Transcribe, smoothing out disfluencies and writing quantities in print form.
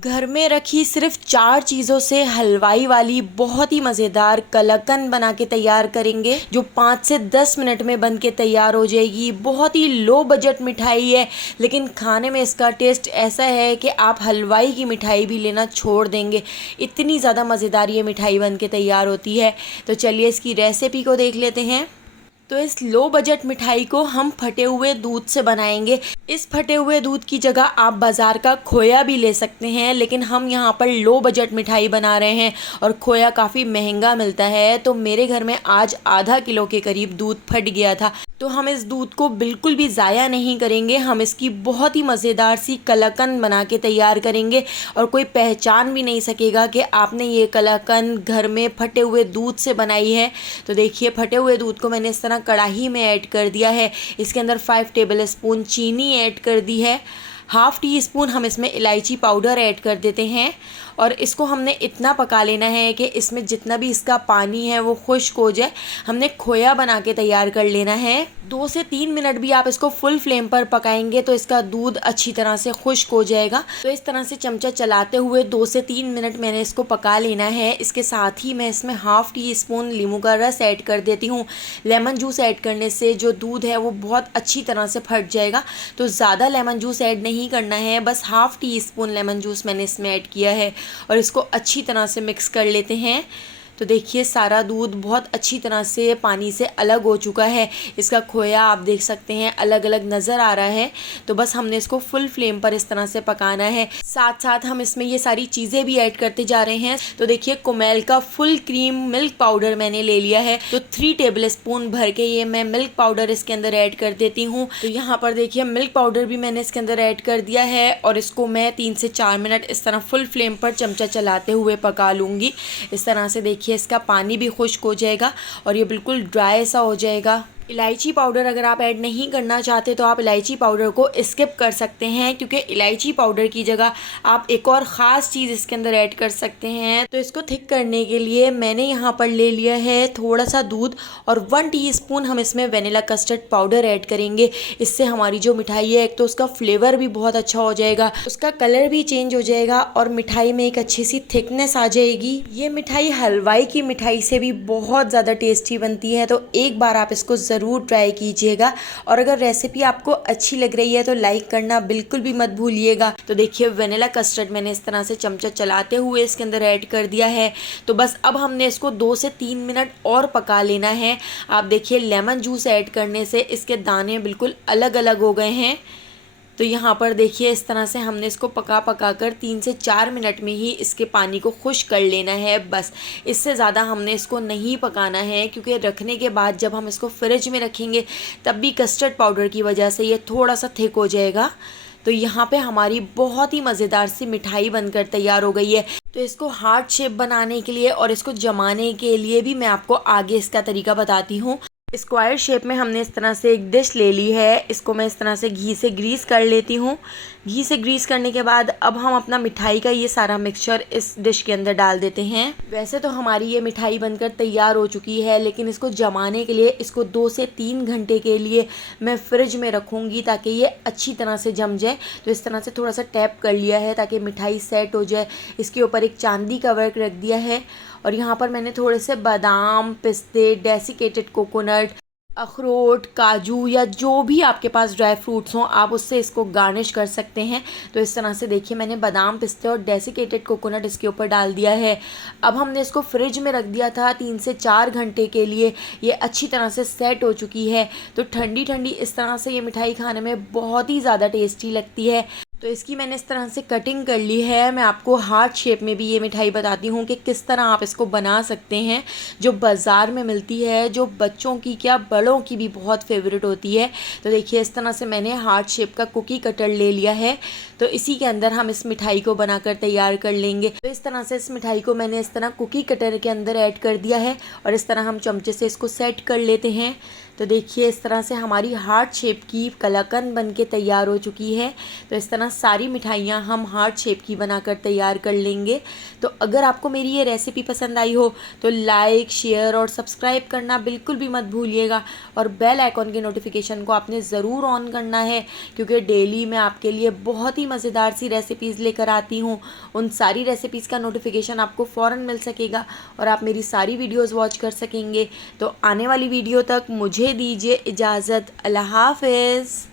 घर में रखी सिर्फ 4 चीज़ों से हलवाई वाली बहुत ही मज़ेदार कलाकंद बना के तैयार करेंगे, जो 5 से 10 मिनट में बन के तैयार हो जाएगी। बहुत ही लो बजट मिठाई है, लेकिन खाने में इसका टेस्ट ऐसा है कि आप हलवाई की मिठाई भी लेना छोड़ देंगे। इतनी ज़्यादा मज़ेदार ये मिठाई बन के तैयार होती है। तो चलिए इसकी रेसिपी को देख लेते हैं। तो इस लो बजट मिठाई को हम फटे हुए दूध से बनाएंगे। इस फटे हुए दूध की जगह आप बाज़ार का खोया भी ले सकते हैं, लेकिन हम यहाँ पर लो बजट मिठाई बना रहे हैं और खोया काफ़ी महंगा मिलता है। तो मेरे घर में आज आधा किलो के करीब दूध फट गया था, तो हम इस दूध को बिल्कुल भी ज़ाया नहीं करेंगे। हम इसकी बहुत ही मज़ेदार सी कलाकंद बना के तैयार करेंगे और कोई पहचान भी नहीं सकेगा कि आपने ये कलाकंद घर में फटे हुए दूध से बनाई है। तो देखिए, फटे हुए दूध को मैंने इस तरह कढ़ाई में ऐड कर दिया है। इसके अंदर 5 टेबल स्पून चीनी ऐड कर दी है। हाफ़ टी स्पून हम इसमें इलायची पाउडर ऐड कर देते हैं और इसको हमने इतना पका लेना है कि इसमें जितना भी इसका पानी है वो खुश्क हो जाए। हमने खोया बना के तैयार कर लेना है। 2 से 3 मिनट भी आप इसको फुल फ्लेम पर पकाएंगे तो इसका दूध अच्छी तरह से खुश्क हो जाएगा। तो इस तरह से चमचा चलाते हुए 2 से 3 मिनट मैंने इसको पका लेना है। इसके साथ ही मैं इसमें हाफ़ टी स्पून नींबू का रस ऐड कर देती हूँ। लेमन जूस ऐड करने से जो दूध है वो बहुत अच्छी तरह से फट जाएगा। तो ज़्यादा लेमन जूस ऐड नहीं करना है, बस half tea spoon lemon juice मैंने इसमें ऐड किया है और इसको अच्छी तरह से मिक्स कर लेते हैं। तो देखिए, सारा दूध बहुत अच्छी तरह से पानी से अलग हो चुका है। इसका खोया आप देख सकते हैं अलग अलग नज़र आ रहा है। तो बस हमने इसको फुल फ्लेम पर इस तरह से पकाना है। साथ साथ हम इसमें ये सारी चीज़ें भी ऐड करते जा रहे हैं। तो देखिए, कुमेल का फुल क्रीम मिल्क पाउडर मैंने ले लिया है। तो 3 टेबल स्पून भर के ये मैं मिल्क पाउडर इसके अंदर ऐड कर देती हूँ। तो यहाँ पर देखिए, मिल्क पाउडर भी मैंने इसके अंदर ऐड कर दिया है और इसको मैं 3 से 4 मिनट इस तरह फुल फ्लेम पर चमचा चलाते हुए पका लूँगी। इस तरह से देखिए इसका पानी भी खुश्क हो जाएगा और ये बिल्कुल ड्राई सा हो जाएगा। इलायची पाउडर अगर आप ऐड नहीं करना चाहते तो आप इलायची पाउडर को स्किप कर सकते हैं, क्योंकि इलायची पाउडर की जगह आप एक और ख़ास चीज़ इसके अंदर ऐड कर सकते हैं। तो इसको थिक करने के लिए मैंने यहाँ पर ले लिया है थोड़ा सा दूध और 1 टीस्पून हम इसमें वेनिला कस्टर्ड पाउडर ऐड करेंगे। इससे हमारी जो मिठाई है, एक तो उसका फ्लेवर भी बहुत अच्छा हो जाएगा, उसका कलर भी चेंज हो जाएगा और मिठाई में एक अच्छी सी थिकनेस आ जाएगी। ये मिठाई हलवाई की मिठाई से भी बहुत ज़्यादा टेस्टी बनती है। तो एक बार आप इसको ज़रूर ट्राई कीजिएगा और अगर रेसिपी आपको अच्छी लग रही है तो लाइक करना बिल्कुल भी मत भूलिएगा। तो देखिए, वेनिला कस्टर्ड मैंने इस तरह से चमचा चलाते हुए इसके अंदर ऐड कर दिया है। तो बस अब हमने इसको 2 से 3 मिनट और पका लेना है। आप देखिए, लेमन जूस ऐड करने से इसके दाने बिल्कुल अलग अलग हो गए हैं। तो यहाँ पर देखिए, इस तरह से हमने इसको पका कर 3 से 4 मिनट में ही इसके पानी को खुश्क कर लेना है। बस इससे ज़्यादा हमने इसको नहीं पकाना है, क्योंकि रखने के बाद जब हम इसको फ्रिज में रखेंगे तब भी कस्टर्ड पाउडर की वजह से ये थोड़ा सा थिक हो जाएगा। तो यहाँ पे हमारी बहुत ही मज़ेदार सी मिठाई बनकर तैयार हो गई है। तो इसको हार्ट शेप बनाने के लिए और इसको जमाने के लिए भी मैं आपको आगे इसका तरीका बताती हूँ। स्क्वायर शेप में हमने इस तरह से एक डिश ले ली है। इसको मैं इस तरह से घी से ग्रीस कर लेती हूँ। घी से ग्रीस करने के बाद अब हम अपना मिठाई का ये सारा मिक्सचर इस डिश के अंदर डाल देते हैं। वैसे तो हमारी ये मिठाई बनकर तैयार हो चुकी है, लेकिन इसको जमाने के लिए इसको 2 से 3 घंटे के लिए मैं फ्रिज में रखूँगी ताकि ये अच्छी तरह से जम जाए। तो इस तरह से थोड़ा सा टैप कर लिया है ताकि मिठाई सेट हो जाए। इसके ऊपर एक चांदी का वर्क रख दिया है और यहाँ पर मैंने थोड़े से बादाम, पिस्ते, डेसिकेटेड कोकोनट, अखरोट, काजू या जो भी आपके पास ड्राई फ्रूट्स हों, आप उससे इसको गार्निश कर सकते हैं। तो इस तरह से देखिए, मैंने बादाम, पिस्ते और डेसिकेटेड कोकोनट इसके ऊपर डाल दिया है। अब हमने इसको फ्रिज में रख दिया था 3 से 4 घंटे के लिए। ये अच्छी तरह से सेट हो चुकी है। तो ठंडी ठंडी इस तरह से ये मिठाई खाने में बहुत ही ज़्यादा टेस्टी लगती है। तो इसकी मैंने इस तरह से कटिंग कर ली है। मैं आपको हार्ट शेप में भी ये मिठाई बताती हूँ कि किस तरह आप इसको बना सकते हैं, जो बाज़ार में मिलती है, जो बच्चों की क्या बड़ों की भी बहुत फेवरेट होती है। तो देखिए, इस तरह से मैंने हार्ट शेप का कुकी कटर ले लिया है। तो इसी के अंदर हम इस मिठाई को बनाकर तैयार कर लेंगे। तो इस तरह से इस मिठाई को मैंने इस तरह कुकी कटर के अंदर ऐड कर दिया है और इस तरह हम चमचे से इसको सेट कर लेते हैं। तो देखिए इस तरह से हमारी हार्ट शेप की कलाकंद बन के तैयार हो चुकी है। तो इस तरह सारी मिठाइयाँ हम हार्ट शेप की बनाकर तैयार कर लेंगे। तो अगर आपको मेरी ये रेसिपी पसंद आई हो तो लाइक, शेयर और सब्सक्राइब करना बिल्कुल भी मत भूलिएगा। और बेल आइकॉन के नोटिफिकेशन को आपने ज़रूर ऑन करना है, क्योंकि डेली मैं आपके लिए बहुत ही मज़ेदार सी रेसिपीज़ लेकर आती हूँ। उन सारी रेसिपीज़ का नोटिफिकेशन आपको फ़ौरन मिल सकेगा और आप मेरी सारी वीडियोज़ वॉच कर सकेंगे। तो आने वाली वीडियो तक मुझे दीजिए इजाज़त। अल्लाह हाफ़िज़।